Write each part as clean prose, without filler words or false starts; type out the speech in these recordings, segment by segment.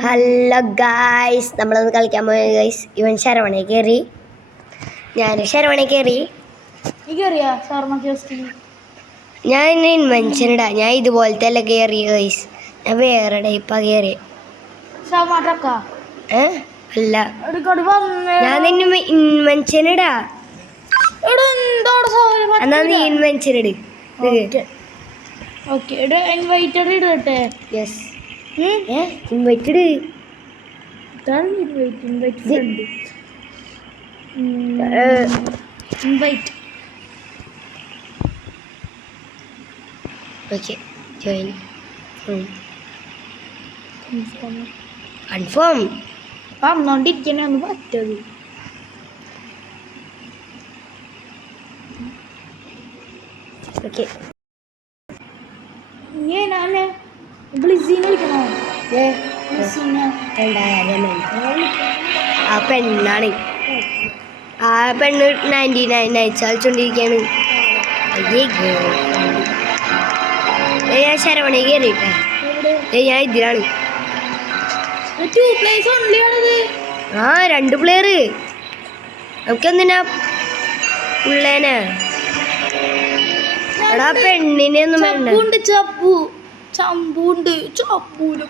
Hello guys, നമ്മളൊന്ന് കളിക്കാൻ പോയ ഗൈസ്. ഇവൻ ശരവണ കയറി, ഞാൻ ശരവണ കയറി. ഞാൻ ഇന്ന് ഇൻവെൻഷൻ ഇടാ. ഞാൻ ഇതുപോലത്തെ അല്ല കയറി ഗൈസ്, ഞാൻ വേറെ ടൈപ്പാ കയറി. അല്ല, ഞാൻ നിന്നെ ഇൻവെൻഷൻ ഇടാ. എന്നാ നീ ഇൻവെൻഷൻ ഇട്. Yes, invited. Okay, join. Confirm പറഞ്ഞോണ്ടിരിക്കണ പറ്റത്. ഓക്കെ. ഞാന് ബ്ലിസിനെ വിളിക്കണോ? ആ പെണ്ണാണ്. ആ പെണ്ണ് 99 നൈറ്റ്സ് കളിച്ചോണ്ടിരിക്കാണ്. ഞാൻ ശരവണ കയറിട്ടെ. ഞാൻ ഇതിലാണ്. ആ 2 പ്ലെയർ. നമുക്കെന്തിനാ ഉള്ളേനെ? എടാ പെണ്ണിനെ ഒന്നും വേണ്ട. ചമ്പുണ്ട് ചപ്പൂല്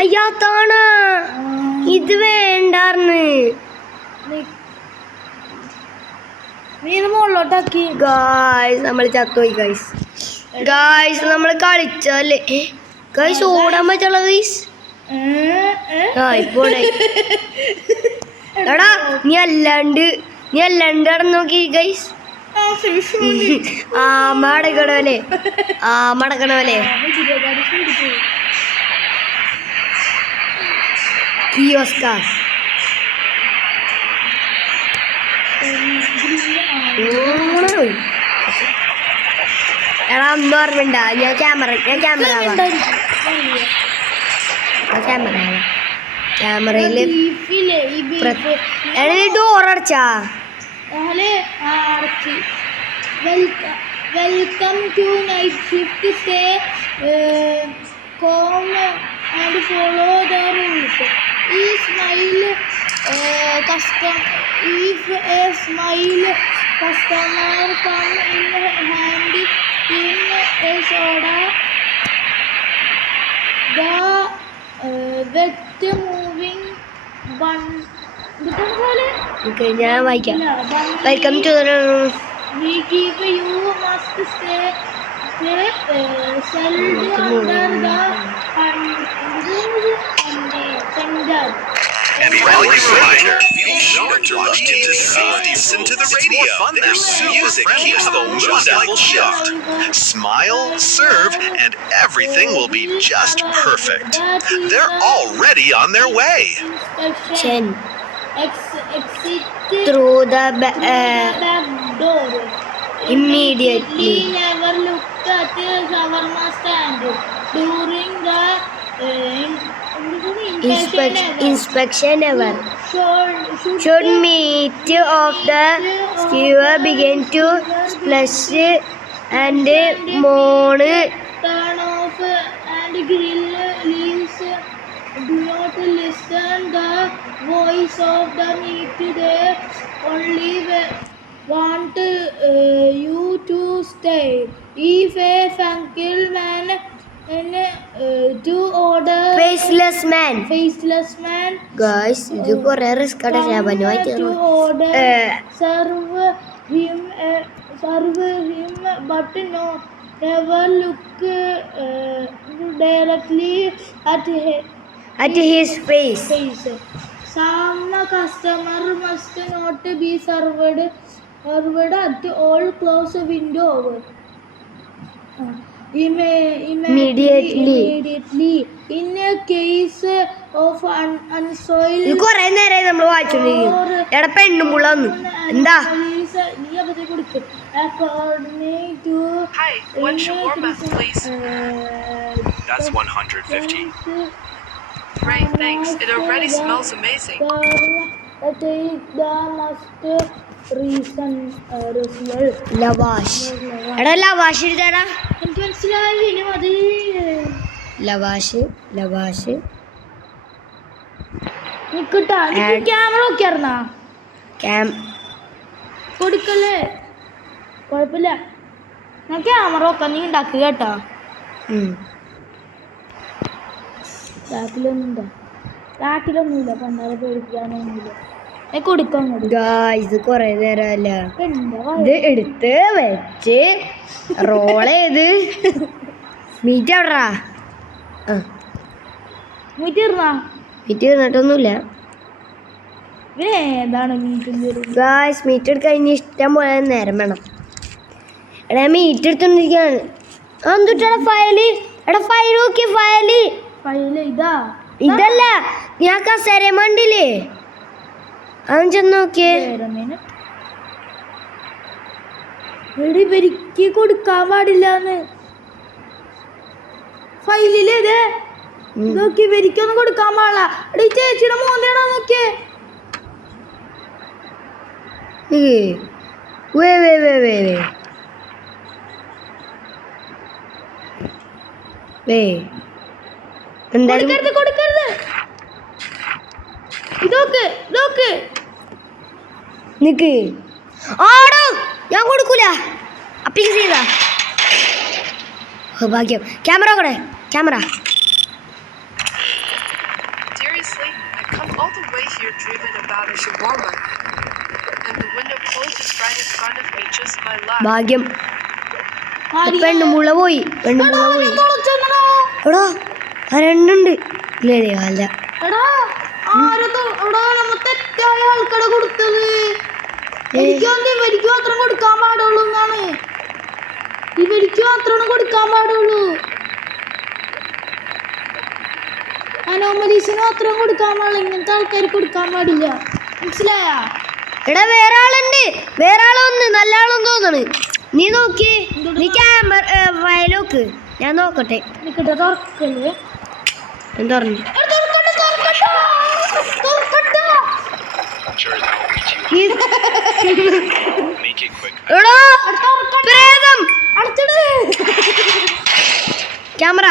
അയ്യാത്താണ്. ഇത് വേണ്ടാർന്ന്. നീ മുകളിലോട്ടാക്കി. ഗായ്സ്, നമ്മൾ ചത്തുപോയി ഗൈസ്. ഗായ്സ്, നമ്മൾ കളിച്ചല്ലേ ഗൈസ്? ഓടാൻ പറ്റുള്ള ഗൈസ്. ഇപ്പോ എടാ നീ അല്ലാണ്ട് നടന്നു നോക്കി ഗൈസ്. മടക്കണവല്ലേ, മടക്കണവല്ലേ. കിയോസ്കാർ എടാ ഒന്നും ഓർമ്മണ്ട. ഞാൻ ക്യാമറയില് ഡോർ അടച്ചാ. Welcome to night shift. Stay calm and follow the rules. If a smile customer come in handy in a soda, the wet moving bun. ഞാൻ വായിക്കാം. Welcome to we give you must stay shelved under the center. And friendly reminder, be sure to listen to the radio. There's music keeps the mood level shift. Smile, serve, and everything will be just perfect. They're already on their way. Exit through the back door. Immediately. Never look at the shawarma stand during the inspection ever. Should meat of the skewer begin to splash and moan. Turn off and grill leaves. Do not listen the voice of the meat. They only want you to stay. If a funky man to order faceless man guys, idu kore risk ada jawabannya aja. To order serve him but no, never look directly at his face. Some customer must not be served at all. Close window immediately. In a case of unsoiled ഇത് കൊറേ നേരമായി നമ്മൾ വായിച്ചോണ്ടിരിക്കും. എടാ പെണ്ണും പുള്ളന്ന് എന്താ? according to Hi, one shawarma, please. That's 150. Great, thanks. It already smells amazing. Take the must reason Roswell lavash. എടാ lavash എഴുതാടാ. എനിക്ക് മനസ്സിലായി ഇനി മതി. ലവാഷ് ലവാഷ് നിക്കട്ടാ ക്യാമറ നോക്കിയായിരുന്നാ ക്യാം കൊടുക്കല്ലേ കുഴപ്പമില്ല. ഞാൻ ക്യാമറ നോക്കാം, നീ ഉണ്ടാക്കുക കേട്ടോ. ബാക്കിലൊന്നുമില്ല, പണ്ടാരെ പേടിക്കാനൊന്നുമില്ല. കൊടുക്കാൻ ഇത് കൊറേ നേരമല്ല ഇത് എടുത്ത് വെച്ച് റോൾ ചെയ്ത് മീറ്റ് എവിടാ? മീറ്റ് ഇരുന്നാ മീറ്റ് ഇരുന്നിട്ടൊന്നുമില്ല. ഏതാണ് ഗായ്സ് മീറ്റ് എടുക്കാൻ ഇനി ഇഷ്ടം പോലെ നേരം വേണം. എടാ മീറ്റ് എടുത്തോണ്ടിരിക്കാണ്. എന്തുട്ടാ ഫയല്? എടാ ഫയൽ നോക്കിയ ഫയല് ഇതാ ഇതല്ല, ഞാൻ കസേര മണ്ടില്ലേ അവൻ ചെന്ന് നോക്കിയേ. ഇവരിക്ക് കൊടുക്കാൻ പാടില്ലാന്ന് ഫയലില് നോക്കി, ഇവരിക്കൊന്നും കൊടുക്കാൻ പാടില്ല. എടീ ചേച്ചിയുടെ മോന്താണോ നോക്കിയേ. കൊടുക്കരുത്. ഇതൊക്കെ നിക്ക് ആടോ, ഞാൻ കൊടുക്കൂല. അപ്പീസ് ചെയ്താ ഭാഗ്യം. ക്യാമറ കൂടെ camera. Seriously, I come all the way here driven about a shawarma, and the window closed is right in front of me, just my lap. ഭാഗ്യം. പെണ്ണുമുള്ള പോയി. എടാ രണ്ടുണ്ട്. ഇല്ലേ അല്ല തെറ്റായ ആൾക്കട കൊടുത്തത്. ഇവർക്ക് മാത്രം കൊടുക്കാൻ പാടുള്ളൂ എന്നാണ്. ഇവർക്ക് മാത്രമാണ് കൊടുക്കാൻ പാടുള്ളൂ. അനോമലീസിന് മാത്രം കൊടുക്കാൻ പാടില്ല, ഇങ്ങനത്തെ ആൾക്കാർ കൊടുക്കാൻ പാടില്ല. മനസ്സിലായ? എടാ വേറെ ആളുണ്ട്, വേറെ ആളൊന്ന് നല്ല ആളൊന്നും തോന്നണ്. നീ നോക്കി, നീ ക്യാമറ വയലോക്ക്, ഞാൻ നോക്കട്ടെ. നിക്കട്ടെ, തുറക്കല് എന്താ പറഞ്ഞു? ക്യാമറ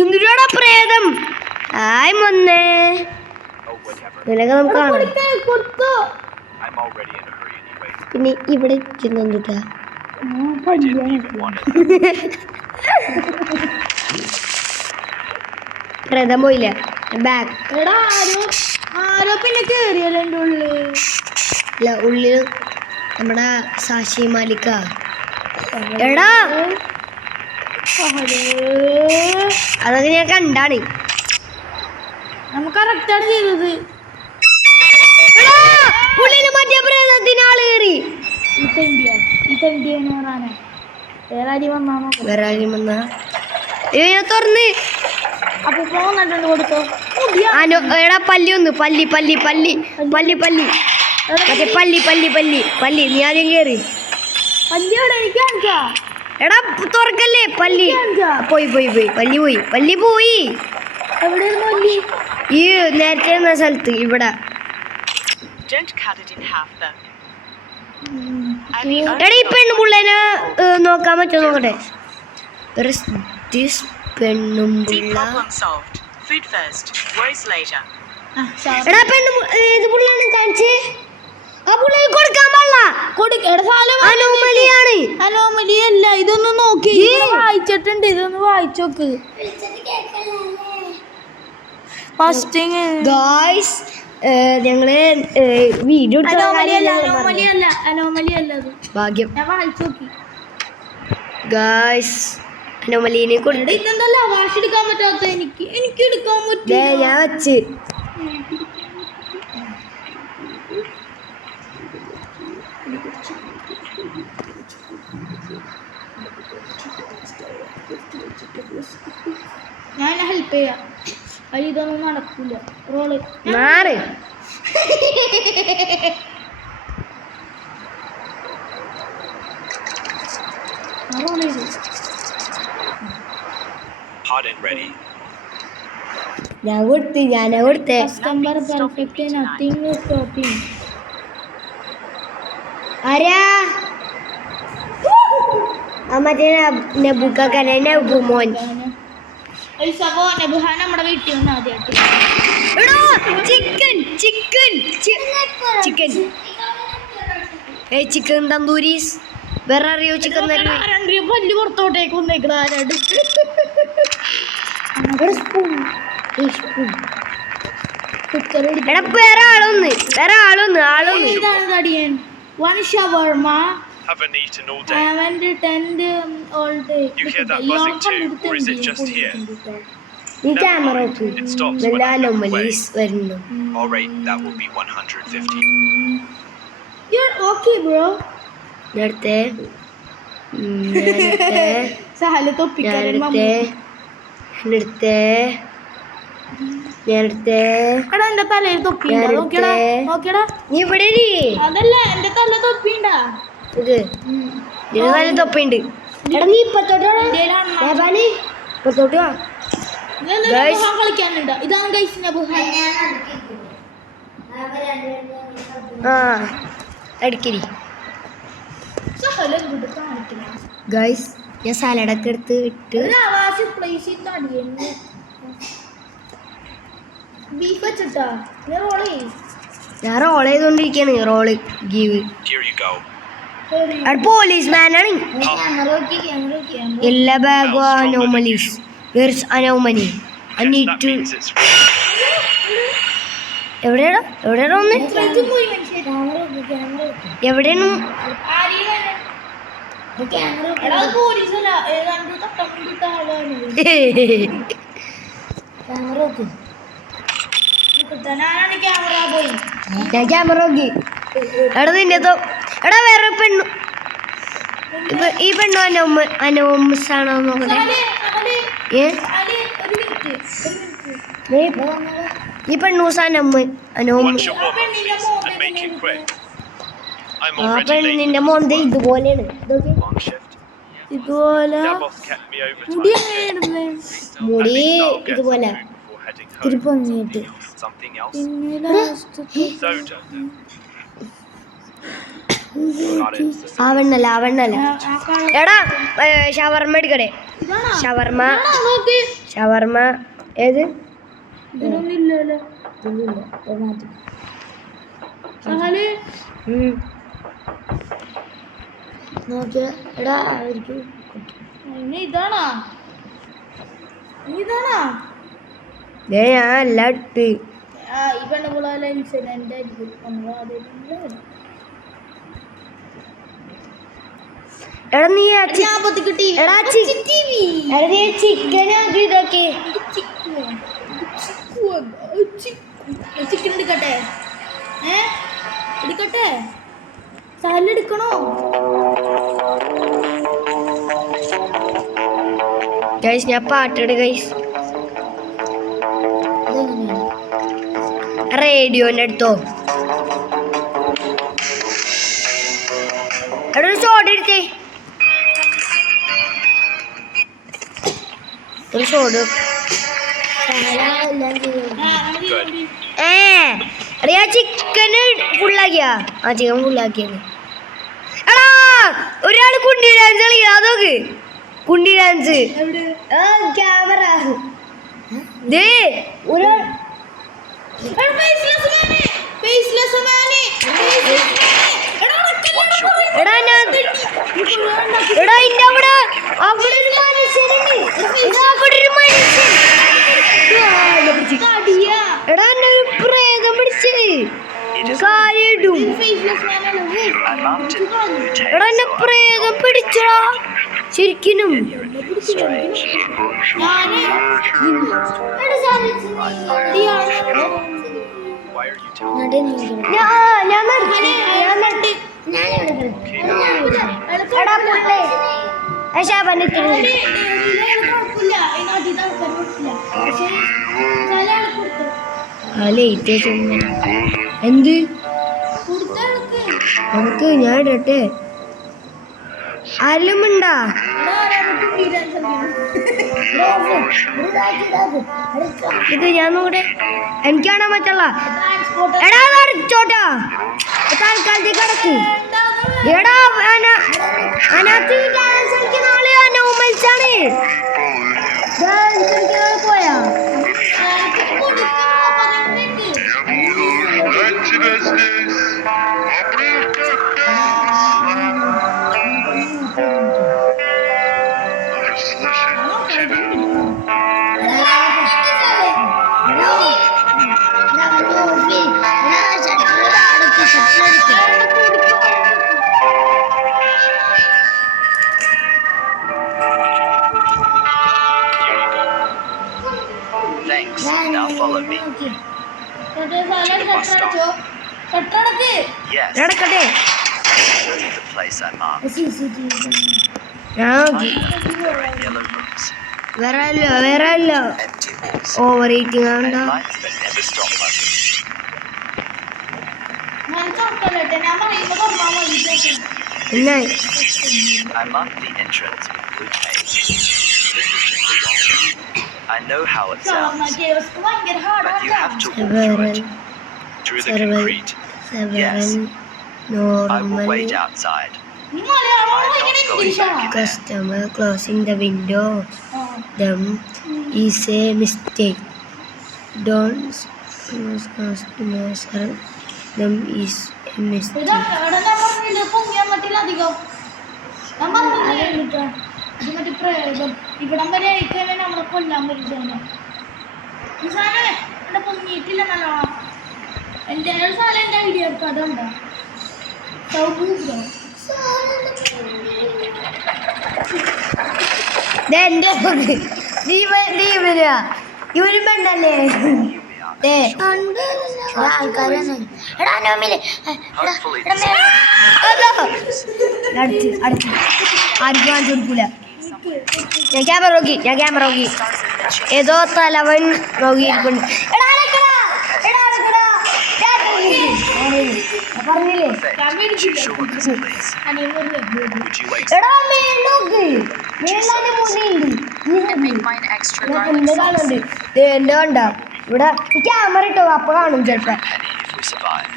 എന്തിനാടാ പ്രേതം? ആയ് മൊന്നേ നിനക്ക് നമുക്ക് കാണാം. പിന്നെ ഇവിടെ ചെന്നിട്ടാ പ്രേതം പോയില്ല. ബാക്ക് ആരോ പിന്നെ കേറിയല്ലോ എൻ്റെ ഉള്ളിൽ നമ്മുടെ സാക്ഷി മാലിക്ക. എടാ അതൊക്കെ ഞാൻ കണ്ടാണ്. നമുക്ക് കറക്റ്റാണ് ചെയ്തത്. ഉള്ളിൽ മറ്റേ പ്രേതത്തിന് ആള് കയറി. വേറെ ആരും വന്നാണോ? വേറെ ആരും വന്നാ തുറന്ന് അപ്പൊ പോന്നിട്ടുണ്ട് കൊടുത്തോ. എടാ പല്ലി ഒന്ന് പല്ലി പല്ലി പല്ലി പല്ലി പല്ലി മറ്റേ പല്ലി പല്ലി പല്ലി പല്ലി നീ ആദ്യം കയറി. പല്ലിയോടെ എനിക്ക് കാണിക്കാ. എടാ തുറക്കല്ലേ പല്ലി. പോയി പോയി പോയി പല്ലി പോയി. പല്ലി പോയി. എവിടെയായിരുന്നു പല്ലി? ഈ നേരത്തെ എന്ന സ്ഥലത്ത് ഇവിടെ. എടാ ഈ പെണ്ണുപിള്ളേനെ നോക്കാൻ പറ്റുമോ നോക്കട്ടെ. പെണ്ണുമ്പിള്ള എടാ പെണ്ണു ഏത് പുള്ളാണ് കാണിച്ചേ? ആ പുള്ളിക്ക് കൊടുക്കാൻ പാടില്ല. അനോമലിയാണ്. അനോമലി അല്ല, ഇതൊന്ന് നോക്കി വായിച്ചിട്ടുണ്ട്. ഇതൊന്ന് വായിച്ചോക്ക്. ഗായ്സ് ഞങ്ങള് വീഡിയോ അനോമലി അല്ല അത്. ഭാഗ്യം. ഞാൻ വായിച്ചു നോക്കി. ഗായ്സ് അനോമലിനെ കൊണ്ട് ഇതെന്തല്ല വാഷ് എടുക്കാൻ പറ്റാത്ത എനിക്ക് എടുക്കാൻ പറ്റില്ല. ഞാൻ വെച്ച് ഞാൻ ഹെൽപ്പ് ചെയ്യാം. അത് ഇതൊന്നും നടക്കൂല. റോള് മാറ്. Hot and ready. ഞാനാ കൊടുത്തേ. Customer perfect, nothing stopping. ആരാ ആ മറ്റേ നബുക്കനെ നബുമോൻ നബുഹാൻ നമ്മുടെ വീട്ടിൽ വന്ന് ആദ്യമായിട്ട് ചിക്കൻ ചിക്കൻ ചിക്കൻ ചിക്കൻ തന്തൂരീസ് വേറെ അറിയോ ചിക്കൻ പല്ല് പുറത്തോട്ടേക്ക് വന്നേക്കണ ആരാണ്ട് എടാ വേറെ ആളൊന്ന് ഇതാണ് തടിയൻ വൺ ഷവർമ Haven't eaten all day. അവന്റെ 10 all day You hear that buzzing too, or is it just here? നീ ക്യാമറ നോക്ക് It stops when എല്ലാ I look away. അനോമലീസ് വരുന്നു All right, that will be 150. you're okay bro നേരത്തെ സഹല തൊപ്പിക്കാരൻ നേരത്തെ എടാ എന്റെ തലയിൽ തൊപ്പിണ്ടാ നോക്കിയടാ നോക്കിയടാ നീ ഇവിടെ ഇരി. അതല്ല എന്റെ തല തൊപ്പിണ്ടാ ഇത് ഇതിന് നല്ല തൊപ്പയുണ്ട് എടാ നീ ഇപ്പത്തോട്ട് ഇപ്പത്തോട്ട് വാ Guys. കളിക്കാനുണ്ട് ഇതാണ് ഗൈസ് നബുഹാൻ ആ അടിക്കരി സഹല എന്തുട്ട് കാണിക്കണേ ഗൈസ് ഞാൻ സാലഡൊക്കെ എടുത്ത് ഇട്ട് ഒരു ആവാസി പ്ലേസ് ഈ തടിയന്നെ ബീഫ് വെച്ചിട്ടാ ഞാൻ റോള് ഞാൻ റോൾ ചെയ്തോണ്ടിരിക്കാണ് role give Here you go. അവിടെ പോലീസ്മാനാണ് എല്ലാ ബാഗും anomalies anomaly Guess that means it's എവിടെയാടാ ഒന്ന് എവിടെയാണ് പോലീസല്ല ഏതാണ്ട് തട്ടമിട്ട ആളാണ് ഞാനാണ് ക്യാമറ പോയി ഞാൻ ക്യാമറ നോക്കി എടാ നിന്റെ എടാ വേറെ പെണ്ണു ഈ പെണ്ണു അനോമസ് ആണോ നോക്കട്ടെ ഏ ഈ പെണ്ണൂസ് one shawarma, please, and make it quick. I'm ആ already late. പെണ്ണിന്റെ മോന്ത ഇതുപോലെയാണ് Long shift. ഇതുപോലെ Davos kept me overtime. മുടി എങ്ങനെയായിരുന്നു At മുടി least I'll get ഇതുപോലെ some food before heading home. ഇത്തിരി പൊങ്ങിയിട്ട് Something else? പിന്നെ ലാസ്റ്റ് Soda. Got it. ആവണ്ണല്ല എടാ ഷവർമ്മ എടുക്കടേ ഷവർമ്മ ഷവർമ്മ ഏത് ഇതിനൊന്നുമില്ലല്ലോ സഹല് നോക്കിയ എടാ അവർക്ക് ഇനി ഇതാണോ ഞാൻ എല്ലാം ഇട്ട് ഈ പെണ്ണുപിള്ള ഇൻസിഡന്റ് ആയിരിക്കും എടാ നീ കിട്ടി എടാ നീ ചിക്കൻ ആക്കി ഇതൊക്കെ ചിക്കൻ എടുക്കട്ടെ എടുക്കട്ടെ സഹല് എടുക്കണോ ഗൈസ് ഞാൻ പാട്ടിട് ഗൈസ് റേഡിയോന്റെ അടുത്തോ എടാ ഒരു സോഡ എടുത്തേ ഒരു സോഡ് എടാ ചിക്കൻ ഫുള്ളാക്കിയാ ആ ചിക്കൻ ഫുള്ളാക്കിയാണ് എടാ ഒരാള് കുണ്ടി ഡാൻസ് കളിക്കുക അതൊക്കെ കുണ്ടി ഡാൻസ് ക്യാമറ ദേ ഒരാൾ എടാ ഞാൻ എടാ ഇന്റെ അവിടെ ഒരു മനുഷ്യനുണ്ട് അവിടെ ഒരു മനുഷ്യൻ എടാ എന്നെ ഒരു പ്രേതം പിടിച്ചത് കാലിടും എടാ എന്നെ പ്രേതം പിടിച്ചടാ ശരിക്കും Why are you telling me? എന്ത് നമുക്ക് ഞാൻ ഇടട്ടെ ആരുമിണ്ടാ ഇത് ഞാൻ നോക്കട്ടെ എനിക്ക് കാണാൻ പറ്റല്ല എടാ അടിച്ചോട്ടാ തൽക്കാലത്തേക്ക് കിടക്ക് എടാ അതിനകത്ത് ഡാൻസ് കളിക്കുന്ന ആള് നോർമൽസാണ്. ഡാൻസ് കളിക്കുന്ന ആള് പോയാ Thanks. Now follow me. Yes. നടക്കട്ടെ. Show you the place I marked. Yellow rooms. വേറെ അല്ല Empty halls. Over eating And ആണ്ടാ. lights that never stop buzzing. പിന്നെ I marked the entrance with blue tape. This is just the wrong. I know how it sounds, but you have to walk through it. Through the concrete. Yes. I will wait outside. I'm not going back in there. Customer closing the window. Them is a mistake. Don't customers are them is a mistake. ഇവിടം വരെ അയക്കാനെ നമ്മളെ കൊല്ലാൻ പറ്റില്ല. ഈ സാധനം എന്നെ പൊങ്ങിയിട്ടില്ല നല്ലോണം. എൻ്റെ സാധനം എൻ്റെ ഐഡിയ എടുക്കും. അതുണ്ടോ ഇവര് പെണ്ണല്ലേ ആൾക്കാരാണ്. അടുത്ത് ആർക്കും കാണിച്ചു കൊടുക്കൂല. ഞാൻ ക്യാമറ നോക്കി ഏതോ തലവൻ നോക്കിയിരിക്കുന്നു. പറഞ്ഞില്ലേ Could you show us, please? Would you wait? എടാ മേലോക്ക് മേലാന്റെ മുന്നിലുണ്ട്. എന്റെ കണ്ട ഇവിടെ ക്യാമറ ഇട്ടോ അപ്പൊ കാണും ചെലപ്പോ. Penny if we survive.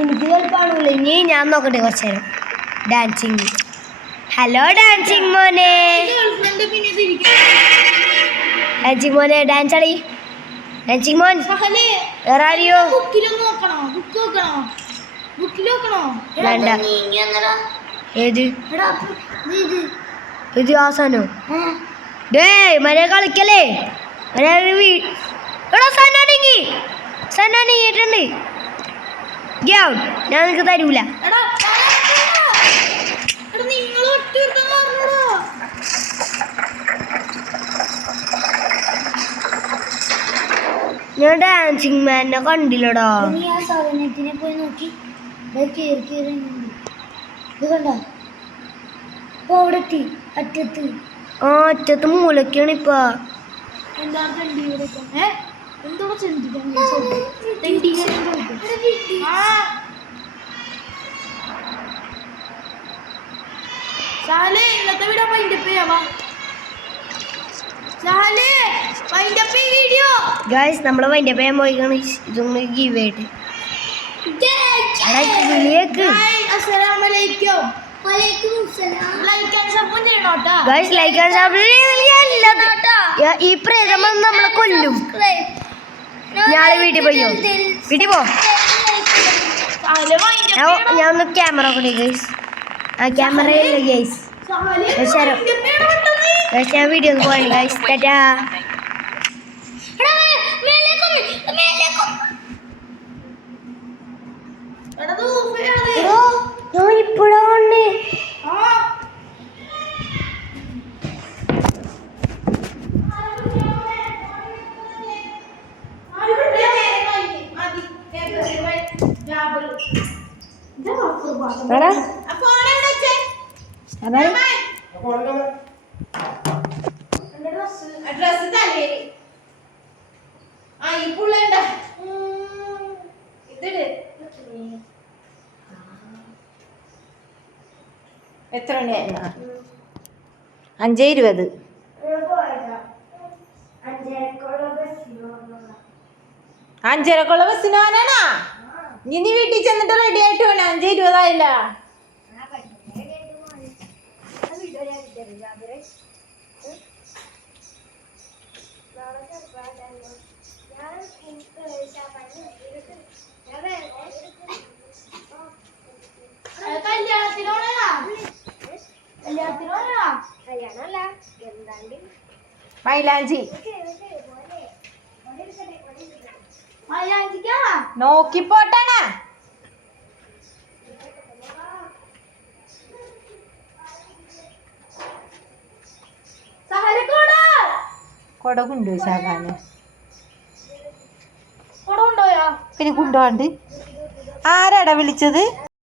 എനിക്ക് ചിലപ്പോ കാണൂല. ഇനി ഞാൻ നോക്കട്ടെ കുറച്ചു നേരം. ഡാൻസിങ്. ഹലോ ഡാൻസിങ് മോനെ. ഡാൻസിങ് മോനെ ഡാൻസ് കളി. ഡാൻസിങ് മോൻ വേറെ ആരെയോ വേണ്ട. ഏത് ഇത് ആസാനോ? ഡേ മരെ കളിക്കല്ലേ എടാ സണ്ണാണിങ്ങിട്ടുണ്ട്. ഞാൻ നിനക്ക് തരൂല. ഞാൻ ഡാൻസിങ് മാനെ കണ്ടില്ലടാ. നീ ആ സാധനത്തിനെ പോയി നോക്കി കേറി ഇത് കണ്ടോ? ഇപ്പൊ അവിടെ എത്തി അറ്റത്ത്. ആ അറ്റത്ത് മൂലക്കാണ് ഇപ്പൊ. എന്താ എന്തോ സാലേ ഇന്നത്തെ വീഡിയോ വൈൻഡപ്പ് ചെയ്യാവാ. ഗൈസ് നമ്മള് വൈൻഡപ്പ് ചെയ്യാൻ പോയിക്കാണ്. ഇതൊന്ന് ഗീവ് ആയിട്ട് ഗൈസ് ലൈക്ക് ആൻഡ് സബ്സ്ക്രൈബ്. ഈ പ്രേതം നമ്മളെ കൊല്ലും. ഞാളെ വീട്ടിൽ പോയോ? വീട്ടിൽ പോ. ഞാൻ ഒന്ന് ക്യാമറ കൂടി ഗൈസ്. ആ ക്യാമറ ഇല്ല ഗൈസ്. ഞാൻ വീഡിയോ ഒന്ന് പോയി ഗൈസ്. ടാറ്റാ. ഞാൻ ഇപ്പോഴാണ് എത്ര മണിയായിരുന്നു? 5:20. അഞ്ചരക്കുള്ള ബസ്സിന് പോകാനാ? ഇനി വീട്ടിൽ ചെന്നിട്ട് റെഡി ആയിട്ട് വേണം 5:20 മൈലാഞ്ചി നോക്കിപ്പോട്ടാണ്. കൊട കൊണ്ടുപോയി ശാഖാന് പിന്നെ കൊണ്ടുപോകാണ്ട് ആരാടാ വിളിച്ചത്?